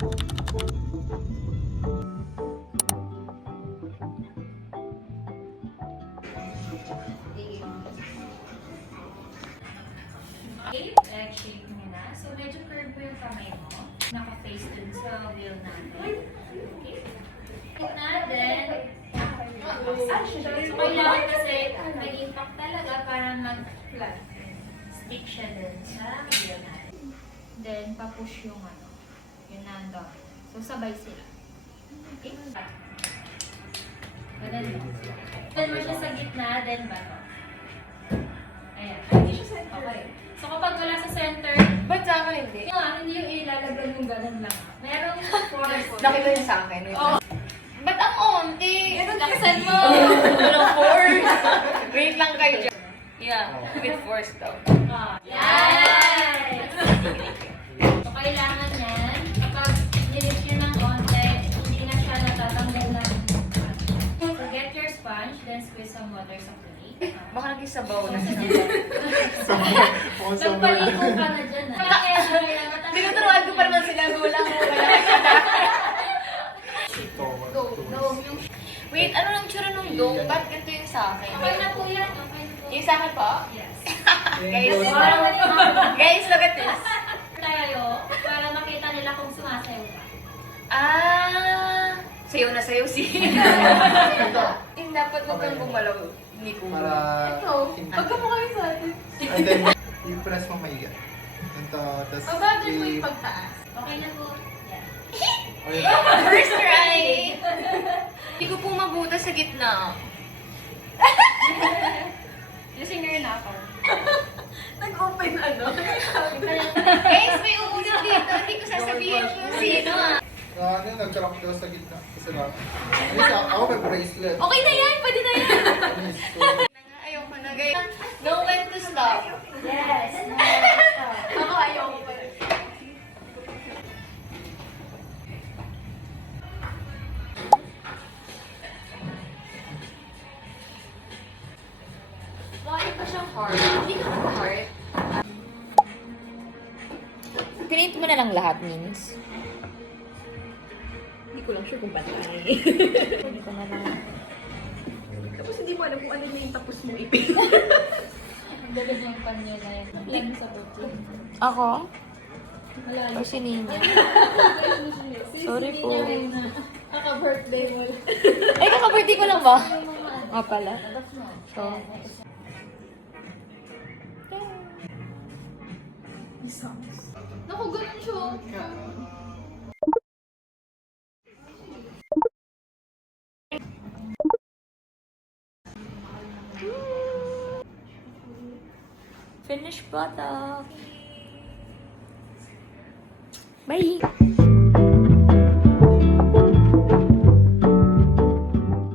Okay, leg shape mo na. So, medyo curve po yung kamay mo. Naka-face dun sa wheel natin. Okay. Na, then, so, kailangan kasi mag-impact talaga para mag-stick siya dun sa wheel natin. Then, papush yung yung nandun. So, sabay sila. Okay? Ganun mo. Then mo siya sa gitna, then bato. Ayan. Okay. So, kapag wala sa center, Ba't sa akin hindi? hindi yung ilalagay yung ganun lang. Merong force. Nakita niyo sa akin. Oo. Ba't ang onti? Laksan mo! Walang force. Wait lang kayo dyan. Yeah, with force daw. Yes! So, kailangan yan. Kapag nilift nyo ng konti, hindi na siya natatanggal ng So, get your sponge, then squeeze some water sa plate. Baka nag-isabaw na. Nagpaligo ka na dyan. Tinuturuan ko pa naman sila. Gulang. Wait, ano lang tsura nung dome? Ba't ganito yung sa akin? Okay na po yan. Okay na po. Yung sa akin po? Yes. Guys, look at this. Tayo, para makita nila kung sumasayaw ka. Sayo na sayo si. Yung dapat huwag kang gumalaw. Hindi ko. Ito, pagkamukha yun sa atin. And then, i-press mo mahiga. Ito, tapos... Pabagal mo yung pagtaas. Okay na po. First try! Hindi ko po mabuta sa gitna. Singer na ako. Nag-open ano? Guys, may uulit dito. Hindi ko sasabihin kung sino nag-crack daw sa gitna. Kasi lang. Ako may bracelet. Okay na yan! Pwede na yan! So, Ayoko na guys. Know when to stop. Yes. Ako ayoko pa. Bakit pa siyang heart? Hindi ka heart. Pinaint mo na lang lahat, Means. Hindi ko lang sure kung bantay. Hindi ko na lang. Tapos hindi mo alam kung ano na yung tapos mong ipin. Ang galing yung panyo na yun. Yan sa booking. Ako? Malayo. O si Nina? Sorry po. Kaka-birthday mo. Ay, kaka-birthday ko lang ba? Nga pala. So, Naku, ganun siya. finish product. Bye!